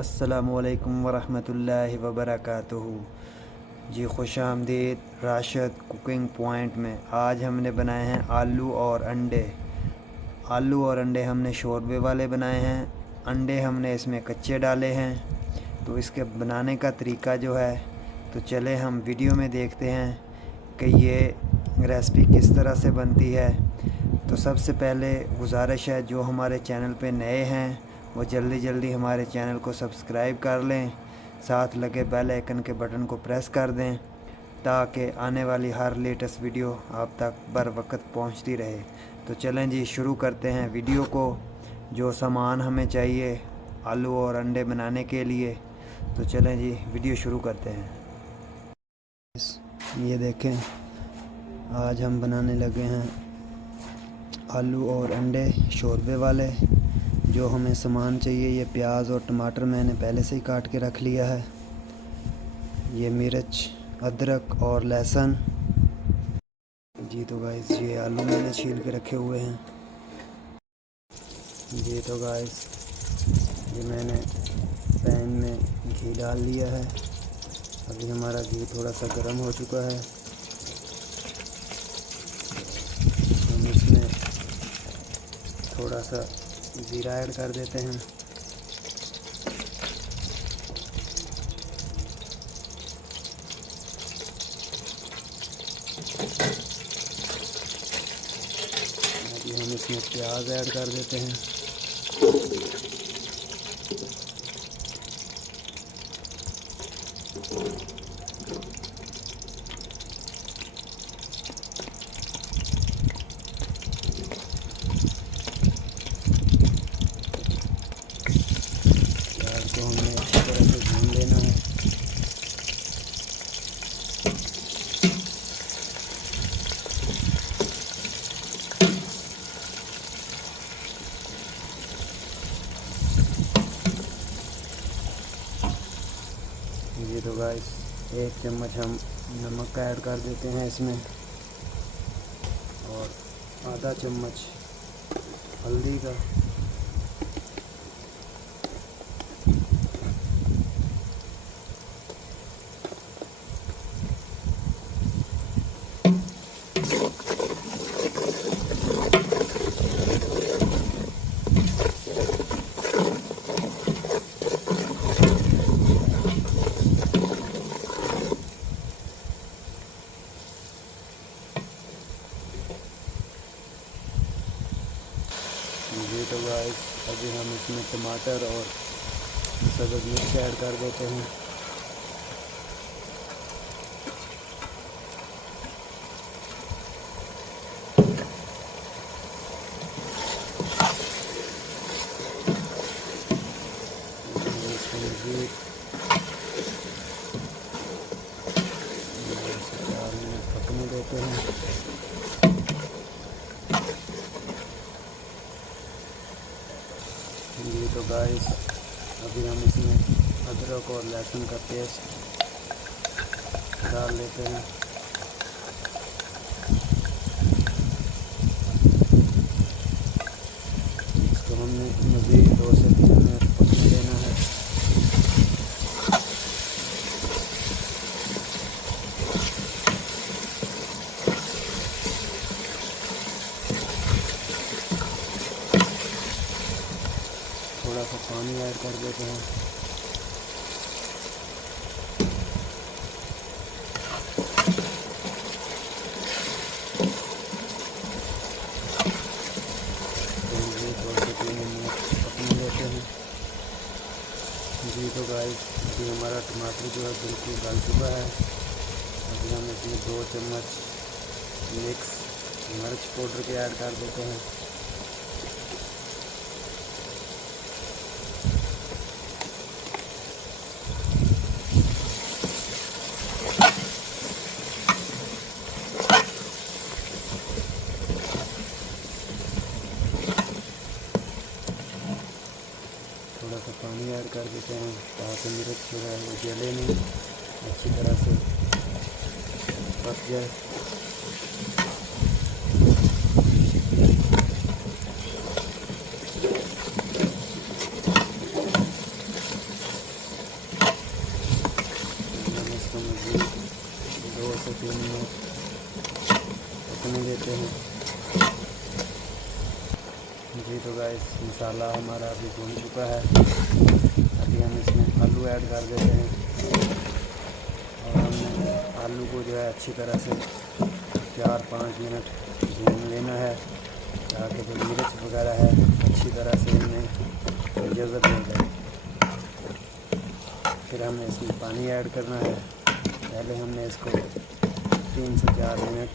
अस्सलामुअलैकुम वरहमतुल्लाहि वबरकातुहू। जी खुश आमदीद राशिद कुकिंग पॉइंट में। आज हमने बनाए हैं आलू और अंडे। आलू और अंडे हमने शोरबे वाले बनाए हैं। अंडे हमने इसमें कच्चे डाले हैं। तो इसके बनाने का तरीका जो है, तो चले हम वीडियो में देखते हैं कि ये रेसिपी किस तरह से बनती है। तो सबसे पहले गुजारिश है, जो हमारे चैनल पे नए हैं वो जल्दी हमारे चैनल को सब्सक्राइब कर लें, साथ लगे बेल आइकन के बटन को प्रेस कर दें ताकि आने वाली हर लेटेस्ट वीडियो आप तक बर वक्त पहुंचती रहे। तो चलें जी, शुरू करते हैं वीडियो को। जो सामान हमें चाहिए आलू और अंडे बनाने के लिए, तो चलें जी वीडियो शुरू करते हैं। ये देखें, आज हम बनाने लगे हैं आलू और अंडे शोरबे वाले। जो हमें सामान चाहिए, ये प्याज और टमाटर मैंने पहले से ही काट के रख लिया है। ये मिर्च, अदरक और लहसुन। जी तो गाइस, ये आलू मैंने छील के रखे हुए हैं। जी तो गाइस, ये मैंने पैन में घी डाल लिया है। अभी हमारा घी थोड़ा सा गर्म हो चुका है। हम इसमें थोड़ा सा ज़ीरा ऐड कर देते हैं। अभी हम इसमें प्याज ऐड कर देते हैं। प्याज को हमने अच्छी तरह से भून लेना है। ये तो गाइस, 1 चम्मच हम नमक का ऐड कर देते हैं इसमें, और आधा चम्मच हल्दी का। ये तो गाइस, अभी हम इसमें टमाटर और सब्ज़ मिर्च ऐड कर देते हैं। इसको मज़ीद 2 से 4 मिनट पकने देते हैं। ये तो गाइस, अभी हम इसमें अदरक और लहसुन का पेस्ट डाल देते हैं। इसको हमने मज़ीद 2 से 3 मिनट पकने देना है। थोड़ा सा पानी ऐड कर देते हैं। तो ये 2 से 3 मिनट पकने देते हैं। जी तो गाइस, अभी हमारा टमाटर जो है बिल्कुल गल चुका है। अभी हम इसमें 2 चम्मच मिक्स मिर्च पाउडर के ऐड कर देते हैं। थोड़ा सा पानी ऐड कर देते हैं ताकि मिर्च जो है वो जले नहीं, अच्छी तरह से पक जाए। मिनट पकने देते हैं। जी तो गाइस मसाला हमारा अभी भून चुका है। अभी हम इसमें आलू ऐड कर देते हैं और हमने आलू को जो है अच्छी तरह से 4-5 मिनट भून लेना है ताकि जो मिर्च वगैरह है अच्छी तरह से इनमें जज़ब हो जाए। फिर हमने इसमें पानी ऐड करना है। पहले हमने इसको 3 से 4 मिनट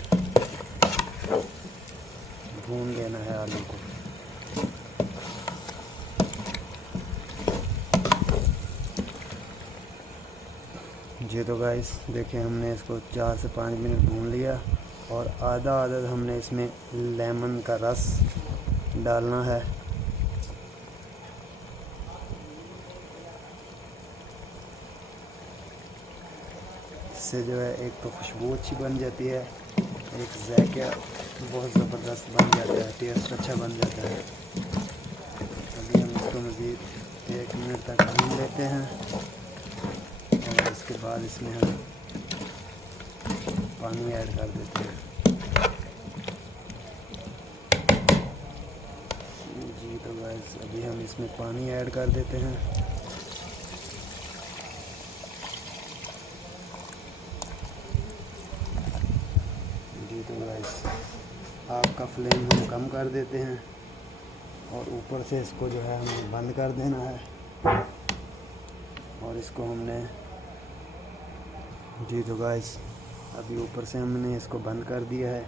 भून लेना है आलू को। जी तो गाइस देखिए हमने इसको 4 से 5 मिनट भून लिया और आधा हमने इसमें लेमन का रस डालना है। इससे जो है एक तो खुशबू अच्छी बन जाती है, एक जायका बहुत ज़बरदस्त बन जाता है, टेस्ट अच्छा बन जाता है। अभी हम इसको मज़ीद 1 मिनट तक भून लेते हैं और इसके बाद इसमें हम पानी ऐड कर देते हैं। जी तो गाइस अभी हम इसमें पानी ऐड कर देते हैं। जी तो गाइस आग का फ्लेम हम कम कर देते हैं और ऊपर से इसको जो है हमें बंद कर देना है और इसको हमने जी तो गाइस अभी ऊपर से हमने इसको बंद कर दिया है।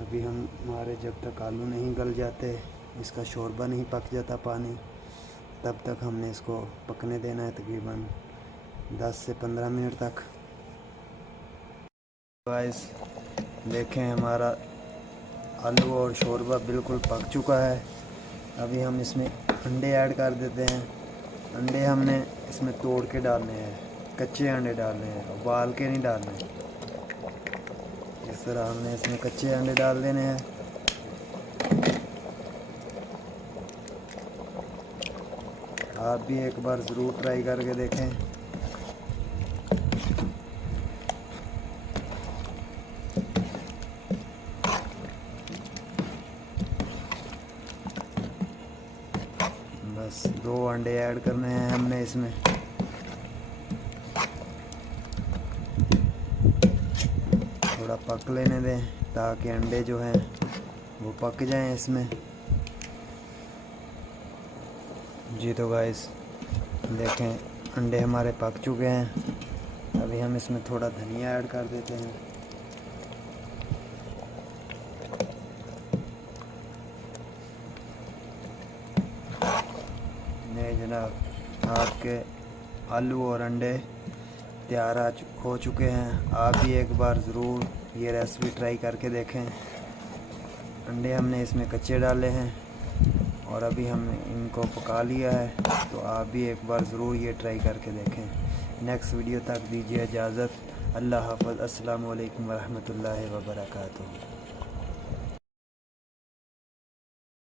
अभी हमारे जब तक आलू नहीं गल जाते, इसका शोरबा नहीं पक जाता पानी, तब तक हमने इसको पकने देना है तकरीबन 10 से 15 मिनट तक। गाइस देखें हमारा आलू और शोरबा बिल्कुल पक चुका है। अभी हम इसमें अंडे ऐड कर देते हैं। अंडे हमने इसमें तोड़ के डालने हैं, कच्चे अंडे डालने हैं, उबाल के नहीं डालने। इस तरह हमने इसमें कच्चे अंडे डाल देने हैं। आप भी एक बार ज़रूर ट्राई करके देखें। बस 2 अंडे ऐड करने हैं हमने इसमें। थोड़ा पक लेने दें ताकि अंडे जो हैं वो पक जाएं इसमें। जी तो गाइस देखें अंडे हमारे पक चुके हैं। अभी हम इसमें थोड़ा धनिया ऐड कर देते हैं। नहीं जनाब आपके आलू और अंडे तैयार हो चुके हैं। आप भी एक बार ज़रूर ये रेसिपी ट्राई करके देखें। अंडे हमने इसमें कच्चे डाले हैं और अभी हमने इनको पका लिया है, तो आप भी एक बार ज़रूर ये ट्राई करके देखें। नेक्स्ट वीडियो तक दीजिए इजाज़त। अल्लाह हाफ़िज़। अस्सलामु अलैकुम वरहमतुल्लाहि वबरकातुहू।